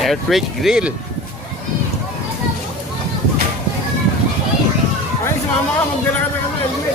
Earthquake grill. Ay, sumama ka, magdala ka na kami.